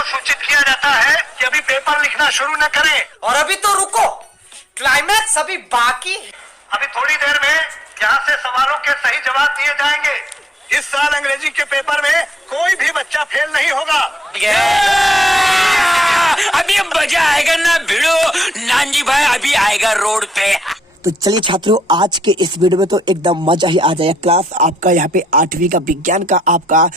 को सूचित किया जाता है कि अभी पेपर लिखना शुरू न करें। और अभी तो रुको, क्लाइमैक्स अभी बाकी है। अभी थोड़ी देर में यहाँ से सवालों के सही जवाब दिए जाएंगे। इस साल अंग्रेजी के पेपर में कोई भी बच्चा फेल नहीं होगा। अभी मजा आएगा ना भिड़ो, नानजी भाई अभी आएगा रोड पे। तो चलिए छात्रों, आज के इस वीडियो में तो एकदम मजा ही आ जाएगा। क्लास आपका यहाँ पे 8वीं का विज्ञान का आपका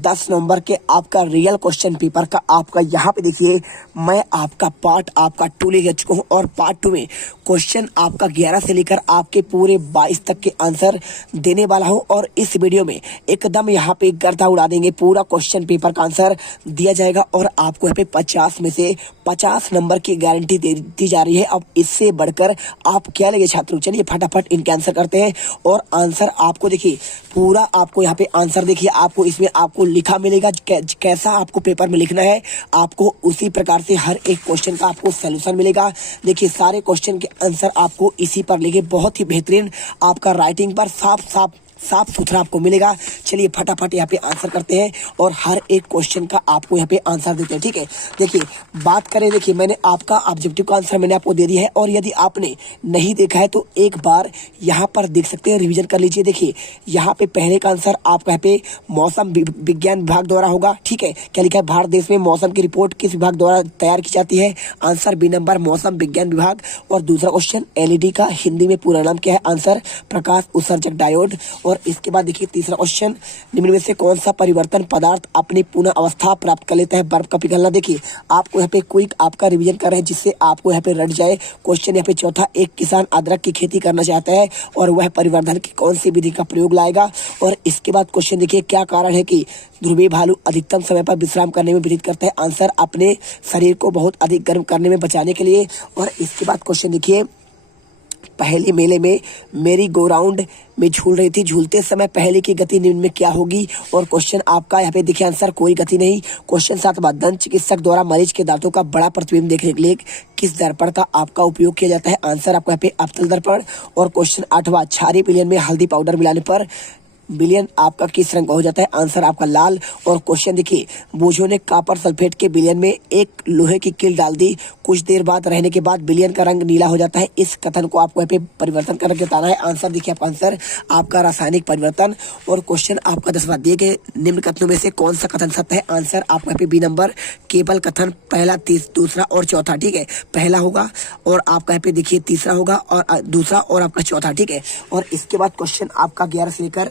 10 नंबर के आपका रियल क्वेश्चन पेपर का आपका यहाँ पे देखिए, मैं आपका पार्ट आपका 2 ले जा चुका हूँ और पार्ट 2 में क्वेश्चन आपका 11 से लेकर आपके पूरे 22 तक के आंसर देने वाला हूँ। और इस वीडियो में एकदम यहाँ पे गर्दा उड़ा देंगे, पूरा क्वेश्चन पेपर का आंसर दिया जाएगा और आपको यहाँ पे 50 में से 50 नंबर की गारंटी दी जा रही है। अब इससे बढ़कर आप क्या लगे छात्रों, चलिए फटाफट इनके आंसर करते हैं। और आंसर आपको देखिए, पूरा आपको यहाँ पे आंसर देखिए, आपको इसमें आपको लिखा मिलेगा कैसा आपको पेपर में लिखना है, आपको उसी प्रकार से हर एक क्वेश्चन का आपको सलूशन मिलेगा। देखिए सारे क्वेश्चन के आंसर आपको इसी पर लिखे, बहुत ही बेहतरीन आपका राइटिंग पर साफ सुथरा आपको मिलेगा। चलिए फटाफट यहाँ पे आंसर करते हैं और हर एक क्वेश्चन का आपको यहाँ पे आंसर देते हैं, ठीक है। देखिए बात करें, देखिए मैंने आपका ऑब्जेक्टिव का आंसर मैंने आपको दे दिया है और यदि आपने नहीं देखा है तो एक बार यहाँ पर देख सकते हैं, रिवीजन कर लीजिए। देखिए यहाँ पे पहले का आंसर आपका यहाँ पे मौसम विज्ञान विभाग द्वारा होगा, ठीक है। क्या लिखा है, भारत देश में मौसम की रिपोर्ट किस विभाग द्वारा तैयार की जाती है, आंसर बी नंबर मौसम विज्ञान विभाग। और दूसरा क्वेश्चन एलईडी का हिंदी में पूरा नाम क्या है, आंसर प्रकाश उत्सर्जक डायोड। और इसके बाद देखिए तीसरा क्वेश्चन, निम्न में से कौन सा परिवर्तन पदार्थ अपनी पुनः अवस्था प्राप्त कर लेता है, बर्फ का पिघलना। देखिए आपको यहाँ पे क्विक आपका रिवीजन कर रहे हैं जिससे आपको यहाँ पे रट जाए। क्वेश्चन यहाँ पे चौथा, एक किसान अदरक की खेती करना चाहता है और वह परिवर्धन की कौन सी विधि का प्रयोग लाएगा। और इसके बाद क्वेश्चन देखिए, क्या कारण है कि ध्रुवीय भालू अधिकतम समय पर विश्राम करने में व्यतीत करता है, आंसर अपने शरीर को बहुत अधिक गर्म करने में बचाने के लिए। और इसके बाद क्वेश्चन देखिए, पहले मेले में मेरी गो राउंड में झूल रही थी, झूलते समय पहले की गति निम्न में क्या होगी। और क्वेश्चन आपका यहाँ पे देखिए आंसर कोई गति नहीं। क्वेश्चन 7 दंत चिकित्सक द्वारा मरीज के दांतों का बड़ा प्रतिबिंब देखने के लिए किस दर्पण का आपका उपयोग किया जाता है, आंसर आपका यहाँ पे अवतल दर्पण। और क्वेश्चन 8, क्षारीय विलयन में हल्दी पाउडर मिलाने पर विलयन आपका किस रंग का हो जाता है, आंसर आपका लाल। और क्वेश्चन देखिए, बोझों ने कॉपर सल्फेट के विलयन में एक लोहे की कील डाल दी, कुछ देर बाद रहने के बाद विलयन का रंग नीला हो जाता है, इस कथन को आपको यहाँ पे परिवर्तन करके बताना है, आंसर देखिए आपका आंसर आपका रासायनिक परिवर्तन। और क्वेश्चन आपका 10वां दिए गए निम्न कथनों में से कौन सा कथन सत्य है, आंसर आपका यहाँ पे बी नंबर केवल कथन पहला, दूसरा और चौथा, ठीक है। पहला होगा और आपका यहाँ पे देखिए तीसरा होगा और दूसरा और आपका चौथा, ठीक है। और इसके बाद क्वेश्चन आपका 11 से लेकर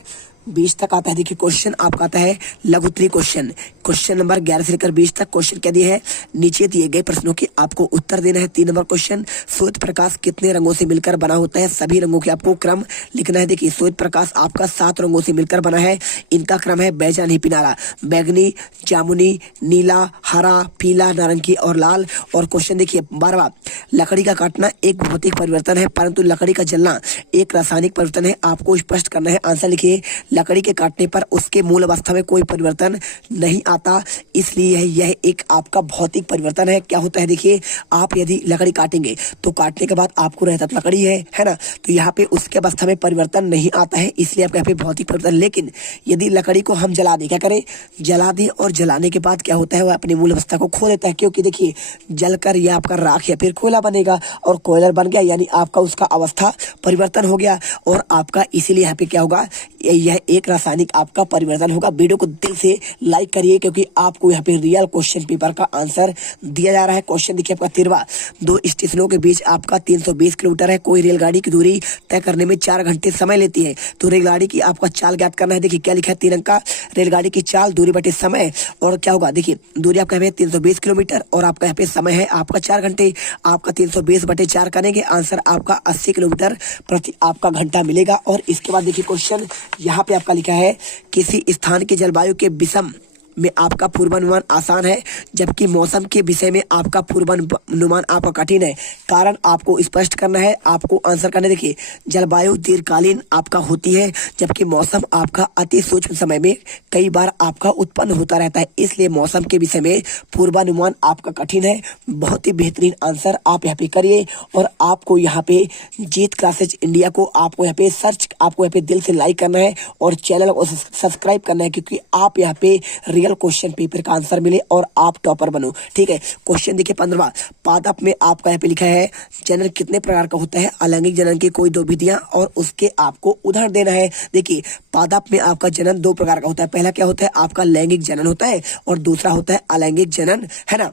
20 तक आता है। देखिए क्वेश्चन आपका आता है लघुत्तरी क्वेश्चन, क्वेश्चन नंबर 11 से लेकर 20 तक क्वेश्चन क्या दिए है, नीचे दिए गए प्रश्नों के आपको उत्तर देना है। 3 नंबर क्वेश्चन, श्वेत प्रकाश कितने रंगों से मिलकर बना होता है, सभी रंगों के आपको क्रम लिखना है। देखिए श्वेत प्रकाश आपका 7 रंगों से मिलकर बना है, इनका क्रम है बैजानी पिनारा, बैगनी, जामुनी, नीला, हरा, पीला, नारंगी और लाल। और क्वेश्चन देखिए 12वां, लकड़ी का काटना एक भौतिक परिवर्तन है परंतु लकड़ी का जलना एक रासायनिक परिवर्तन है, आपको स्पष्ट करना है, आंसर लिखिए। लकड़ी के काटने पर उसके मूल अवस्था में कोई परिवर्तन नहीं आता, इसलिए यह एक आपका भौतिक परिवर्तन है। क्या होता है देखिए, आप यदि लकड़ी काटेंगे तो काटने के बाद आपको रहता तो लकड़ी है ना, तो यहाँ पे उसके अवस्था में परिवर्तन नहीं आता है, इसलिए आपके यहाँ पे भौतिक परिवर्तन। लेकिन यदि लकड़ी को हम जला दें, क्या करें, जला दें और जलाने के बाद क्या होता है, वह अपनी मूल अवस्था को खो देता है, क्योंकि देखिए जलकर यह आपका राख या फिर कोयला बनेगा और कोयला बन गया यानी आपका उसका अवस्था परिवर्तन हो गया और आपका इसीलिए यहाँ पे क्या होगा, यह एक रासायनिक आपका परिवर्तन होगा। वीडियो को दिल से लाइक करिए क्योंकि आपको यहाँ पे रियल क्वेश्चन पेपर का आंसर दिया जा रहा है। क्वेश्चन देखिए आपका 13वां, 2 स्टेशनों के बीच आपका 320 किलोमीटर है, कोई रेलगाड़ी की दूरी तय करने में 4 घंटे समय लेती है, तो रेलगाड़ी की आपका चाल ज्ञात करना है। देखिए क्या लिखा है, 3 अंक का, रेलगाड़ी की चाल दूरी बटे समय, और क्या होगा देखिए दूरी आपका है 320 किलोमीटर और आपका यहाँ पे समय है आपका 4 घंटे, आपका 320 बटे 4 करेंगे, आंसर आपका 80 किलोमीटर प्रति आपका घंटा मिलेगा। और इसके बाद देखिए क्वेश्चन यहाँ पे आपका लिखा है, किसी स्थान की जलवायु के विषम में आपका पूर्वानुमान आसान है जबकि मौसम के विषय में आपका पूर्वानुमान आपका कठिन है, कारण आपको स्पष्ट करना है, आपको आंसर करना है। देखिए जलवायु दीर्घकालीन आपका होती है जबकि मौसम आपका अति सूक्ष्म समय में कई बार आपका उत्पन्न होता रहता है, इसलिए मौसम के विषय में पूर्वानुमान आपका कठिन है। बहुत ही बेहतरीन आंसर आप यहाँ पे करिए और आपको यहाँ पे जीत क्लासेज इंडिया को आपको यहाँ पे आपको यहाँ पे दिल से लाइक करना है और चैनल को सब्सक्राइब करना है क्योंकि आप यहाँ पे रियल रियल क्वेश्चन पेपर का आंसर मिले और आप टॉपर बनो। ठीक है, क्वेश्चन देखिए 15वां पादप में आपका यहाँ पे लिखा है जनन कितने प्रकार का होता है, अलैंगिक जनन की कोई दो विधियां और उसके आपको उदाहरण देना है। देखिए पादप में आपका जनन दो प्रकार का होता है, पहला क्या होता है आपका लैंगिक जनन होता है और दूसरा होता है अलैंगिक जनन, है ना।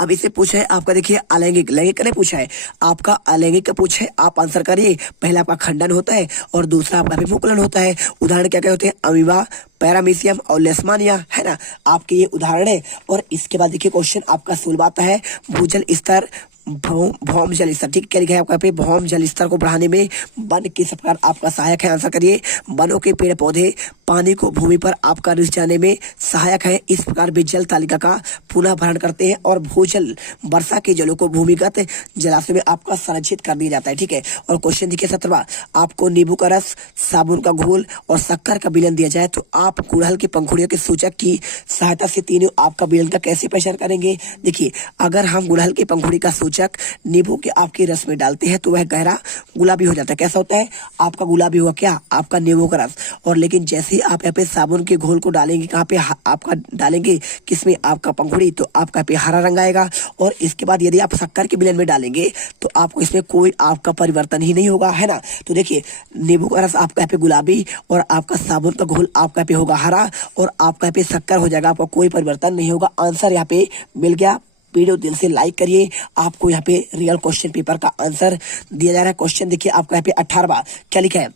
अब इससे पूछा है आपका, देखिए अलैंगिक, लैंगिक ने पूछा है आपका, अलैंगिक का पूछा है, आप आंसर करिए। पहला आपका खंडन होता है और दूसरा आपका विमुक्लन होता है। उदाहरण क्या क्या होते हैं, अमीबा, पैरामीशियम और लेशमानिया, है ना, आपके ये उदाहरण है। और इसके बाद देखिए क्वेश्चन आपका सुलभ आता है, भूजल स्तर, भौम जल स्तर। ठीक, क्या लिखा है आपका पे, भौम जल स्तर को बढ़ाने में वन किस प्रकार आपका सहायक है, आंसर करिए। वनों के पेड़ पौधे पानी को भूमि पर आपका रिस जाने में सहायक है, इस प्रकार वे जल तालिका का पुनः भरण करते हैं और भूजल वर्षा के जलों को भूमिगत जलाशय में आपका संरक्षित कर दिया जाता है। ठीक है, और क्वेश्चन देखिए 17वां, आपको नींबू का रस, साबुन का घोल और शक्कर का विलयन दिया जाए तो आप गुड़हल की पंखुड़ियों के सूचक की सहायता से तीनों आपका विलयन का कैसे पहचान करेंगे। देखिए अगर हम गुड़हल की पंखुड़ी का सूचक नींबू के आपके रस में डालते हैं तो वह गहरा गुलाबी हो जाता है। कैसा होता है आपका गुलाबी हुआ क्या, आपका नींबू का रस। और लेकिन जैसे ही आप यहाँ पे साबुन के घोल को डालेंगे, कहाँ पे आपका डालेंगे, किसमें, आपका पंखुड़ी, तो आपका पे हरा रंग आएगा। और इसके बाद यदि आप शक्कर के विलयन में डालेंगे तो आपको इसमें कोई आपका परिवर्तन ही नहीं होगा, है ना। तो देखिए नींबू का रस आपका यहाँ पे गुलाबी और आपका साबुन का घोल आपका यहाँ पे होगा हरा और आपका यहाँ पे शक्कर हो जाएगा, आपका कोई परिवर्तन नहीं होगा। आंसर यहाँ पे मिल गया। वीडियो दिल से लाइक करिए, आपको यहाँ पे रियल क्वेश्चन पेपर का आंसर दिया जा रहा है। क्वेश्चन देखिए आपका यहाँ पे 18वां क्या लिखा है,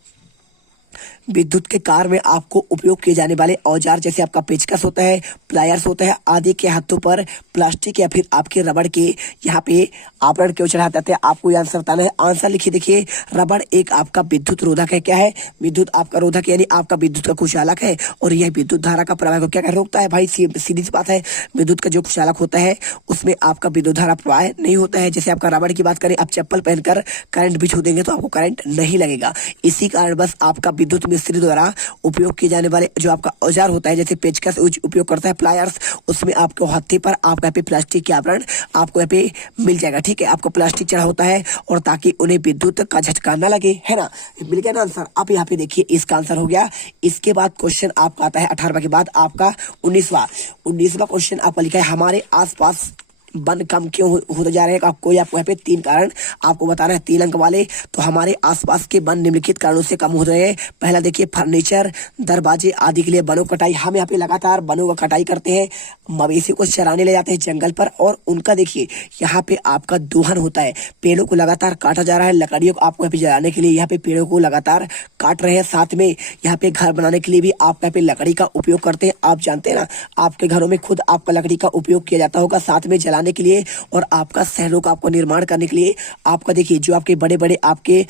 विद्युत के कार्य में आपको उपयोग किए जाने वाले औजार जैसे आपका पेचकस होता है, प्लायर्स होता है आदि के हाथों पर प्लास्टिक या फिर आपके रबड़ के यहाँ पे आवरण क्यों चढ़ाए जाते हैं, आपको ये आंसर बताना है। आंसर लिखिए, देखिए रबड़ एक आपका विद्युत रोधक है। क्या है, विद्युत आपका रोधक यानी आपका विद्युत का कुचालक है और यह विद्युत धारा का प्रवाह को क्या रोकता है। भाई सीधी सी बात है, विद्युत का जो कुचालक होता है उसमें आपका विद्युत धारा प्रवाह नहीं होता है। जैसे आपका रबड़ की बात करें, आप चप्पल पहनकर करंट भी छू देंगे तो आपको करंट नहीं लगेगा। इसी कारण बस आपका विद्युत मिस्त्री द्वारा उपयोग किए जाने वाले जो आपका औजार होता है, जैसे पेचकस उपयोग करता है, प्लायर्स, उसमें आपको हत्थे पर आपका यहाँ पे प्लास्टिक के आवरण आपको यहाँ पे मिल जाएगा। ठीक है, आपको प्लास्टिक चढ़ा होता है और ताकि उन्हें विद्युत का झटका ना लगे, है ना। मिल गया ना आंसर। अब यहाँ पे देखिए इसका आंसर हो गया। इसके बाद क्वेश्चन आपका आता है 18वां के बाद आपका 19वां क्वेश्चन आपका लिखा है, हमारे आसपास वन कम क्यों होते जा रहे हैं। आपको यहाँ पे 3 कारण आपको बताना है, 3 अंक वाले। तो हमारे आसपास के वन निम्नलिखित कारणों से कम हो रहे हैं। पहला देखिए फर्नीचर, दरवाजे आदि के लिए वनों कटाई, हम यहाँ पे लगातार वनों का कटाई करते हैं, मवेशी को चराने ले जाते हैं जंगल पर और उनका देखिए यहाँ पे आपका दोहन होता है, पेड़ों को लगातार काटा जा रहा है। लकड़ियों को आपको यहाँ पे जलाने के लिए यहाँ पे पेड़ों को लगातार काट रहे हैं। साथ में यहाँ पे घर बनाने के लिए भी आप यहाँ पे लकड़ी का उपयोग करते हैं। आप जानते हैं ना, आपके घरों में खुद आपका लकड़ी का उपयोग किया जाता होगा, साथ में जलाने के लिए और आपका शहरों का आपको निर्माण करने के लिए आपका देखिए जो आपके बड़े बड़े आपके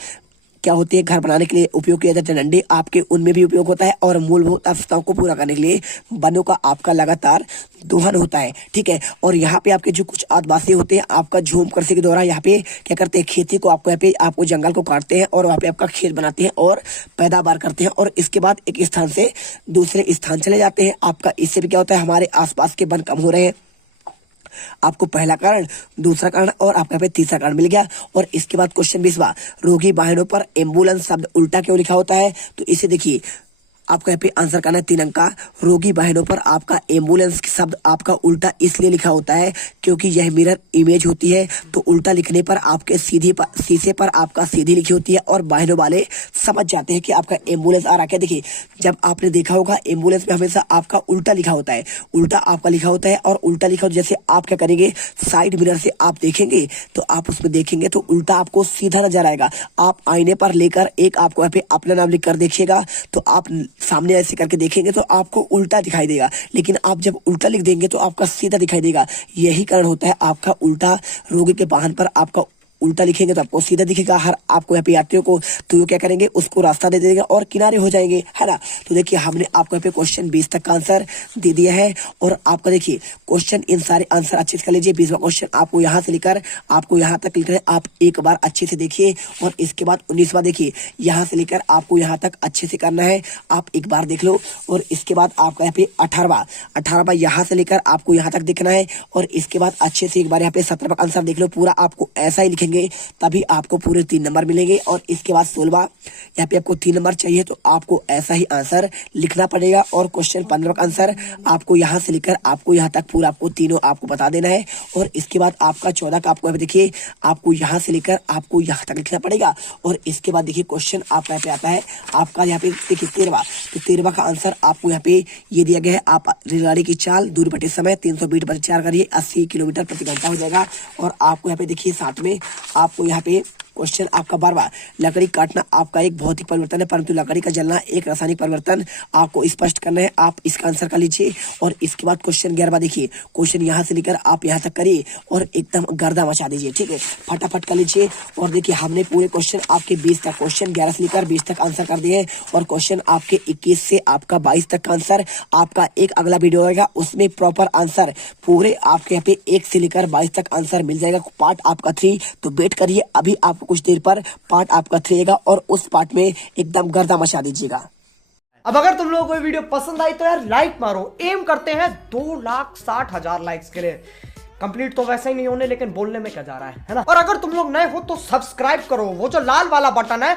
क्या होते हैं घर बनाने के लिए उपयोग किया जाता है डंडे, आपके उनमें भी उपयोग होता है और मूलभूत आवश्यकताओं को पूरा करने के लिए वनों का आपका लगातार दोहन होता है। ठीक है, और यहाँ पे आपके जो कुछ आदिवासी होते हैं आपका झूम कृषि के द्वारा यहाँ पे क्या करते हैं, खेती को आपको यहाँ पे आपको जंगल को काटते हैं और वहाँ पे आपका खेत बनाते हैं और पैदावार करते हैं और इसके बाद एक स्थान से दूसरे स्थान चले जाते हैं। आपका इससे भी क्या होता है, हमारे आसपास के वन कम हो रहे हैं। आपको पहला कारण, दूसरा कारण और आपका पे तीसरा कारण मिल गया। और इसके बाद क्वेश्चन 20वां, रोगी वाहनों पर एम्बुलेंस शब्द उल्टा क्यों लिखा होता है। तो इसे देखिए आपको यहाँ पे आंसर करना है 3 अंक का। रोगी वाहनों पर आपका एम्बुलेंस शब्द आपका उल्टा इसलिए लिखा होता है क्योंकि यह मिरर इमेज होती है, तो उल्टा लिखने पर आपके शीशे पर आपका सीधी लिखी होती है और वाहनों वाले समझ जाते हैं कि आपका एम्बुलेंस आ रहा है। देखिए जब आपने देखा होगा एम्बुलेंस में हमेशा आपका उल्टा लिखा होता है, उल्टा आपका लिखा होता है और उल्टा लिखा होता है। जैसे आप क्या करेंगे, साइड मिरर से आप देखेंगे तो आप उसमें देखेंगे तो उल्टा आपको सीधा नजर आएगा। आप आईने पर लेकर एक आपको यहाँ पे अपना नाम लिख कर देखिएगा तो आप सामने ऐसे करके देखेंगे तो आपको उल्टा दिखाई देगा, लेकिन आप जब उल्टा लिख देंगे तो आपका सीधा दिखाई देगा। यही कारण होता है आपका उल्टा, रोगी के वाहन पर आपका उल्टा लिखेंगे तो आपको सीधा दिखेगा। हर आपको यहाँ पे यात्रियों को तो ये क्या करेंगे, उसको रास्ता दे देंगे और किनारे हो जाएंगे, है ना। तो देखिए हमने आपको यहाँ पे क्वेश्चन 20 तक का आंसर दे दिया है और आपका देखिए क्वेश्चन इन सारे आंसर अच्छे से कर लीजिए। 20वां क्वेश्चन आपको यहाँ से लेकर आपको यहाँ तक लिख रहे हैं, आप एक बार अच्छे से देखिए। और इसके बाद 19वां देखिए यहाँ से लेकर आपको यहाँ तक अच्छे से करना है, आप एक बार देख लो। और इसके बाद आपका यहाँ पे 18वां यहाँ से लेकर आपको यहाँ तक देखना है और इसके बाद अच्छे से एक बार यहाँ पे 17वां आंसर देख लो, पूरा आपको ऐसा ही लिखेगा लिखेंगे तभी आपको पूरे 3 नंबर मिलेंगे। और इसके बाद 16 यहाँ पे आपको 3 नंबर चाहिए तो आपको ऐसा ही आंसर लिखना पड़ेगा। और क्वेश्चन 15 का आंसर आपको यहाँ से लेकर आपको यहाँ तक पूरा आपको तीनों आपको बता देना है। और इसके बाद आपका 14 का आपको यहाँ पे देखिए आपको यहाँ से लेकर आपको यहाँ तक लिखना पड़ेगा। और इसके बाद देखिए क्वेश्चन आपका यहाँ पे आता है आपका यहाँ पे देखिए 13 तो 13 का आंसर आपको यहाँ पे ये दिया गया है। आप रेलगाड़ी की चाल दूरी बटे समय 300 मीटर पर 4 करिए 80 किलोमीटर प्रति घंटा हो जाएगा। और आपको यहाँ पे देखिए साथ में आपको यहाँ पे क्वेश्चन आपका 12 लकड़ी काटना आपका एक भौतिक परिवर्तन है परंतु लकड़ी का जलना एक रासायनिक परिवर्तन आपको स्पष्ट करना है। आप इसका आंसर कर लीजिए। और इसके बाद क्वेश्चन 11 देखिए क्वेश्चन यहाँ से लेकर आप यहाँ तक करिए और एकदम गर्दा मचा दीजिए। ठीक है, फटाफट कर लीजिए। और देखिए हमने पूरे क्वेश्चन आपके 20 तक क्वेश्चन 11 से लेकर 20 तक आंसर कर दिए हैं। और क्वेश्चन आपके 21 से आपका 22 तक का आंसर आपका एक अगला वीडियो आएगा उसमें प्रॉपर आंसर पूरे आपके यहाँ पे 1 से लेकर 22 तक आंसर मिल जाएगा। पार्ट आपका 3 तो वेट करिए, अभी आपको कुछ देर पर पार्ट आपका 3 आएगा और उस पार्ट में एकदम गर्दा मचा दीजिएगा। अब अगर तुम लोगों को ये वीडियो पसंद आई तो यार लाइक मारो। एम करते हैं 2,60,000 लाइक्स के लिए। कंप्लीट तो वैसे ही नहीं होने लेकिन बोलने में क्या जा रहा है ना। और अगर तुम लोग नए हो तो सब्सक्राइब करो, वो जो लाल वाला बटन है